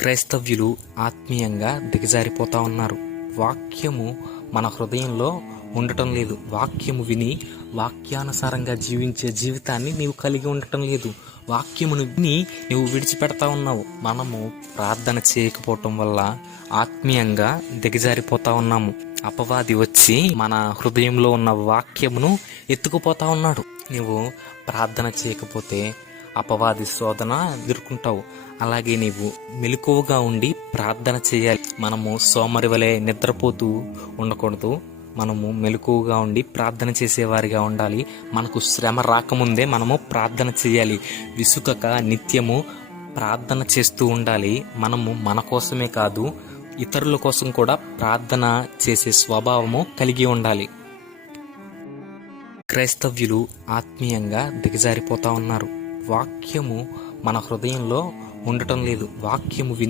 క్రైస్తవ్యులు ఆత్మీయంగా దిగజారిపోతా ఉన్నారు. వాక్యము మన హృదయంలో ఉండటం లేదు. వాక్యము విని వాక్యానుసారంగా జీవించే జీవితాన్ని నీవు కలిగి ఉండటం లేదు. వాక్యమును విని నువ్వు విడిచిపెడతా ఉన్నావు. మనము ప్రార్థన చేయకపోవటం వల్ల ఆత్మీయంగా దిగజారిపోతా ఉన్నాము. అపవాది వచ్చి మన హృదయంలో ఉన్న వాక్యమును ఎత్తుకుపోతా ఉన్నాడు. నువ్వు ప్రార్థన చేయకపోతే అపవాది శోధన ఎదుర్కొంటావు. అలాగే నీవు మెలకువగా ఉండి ప్రార్థన చేయాలి. మనము సోమరి వలె నిద్రపోతూ ఉండకూడదు. మనము మెలకువగా ఉండి ప్రార్థన చేసేవారిగా ఉండాలి. మనకు శ్రమ రాకముందే మనము ప్రార్థన చేయాలి. విసుకక నిత్యము ప్రార్థన చేస్తూ ఉండాలి. మనము మన కోసమే కాదు, ఇతరుల కోసం కూడా ప్రార్థన చేసే స్వభావము కలిగి ఉండాలి. క్రైస్తవ్యులు ఆత్మీయంగా దిగజారిపోతా ఉన్నారు. వాక్యము మన హృదయంలో ఉండటం లేదు. వాక్యము విని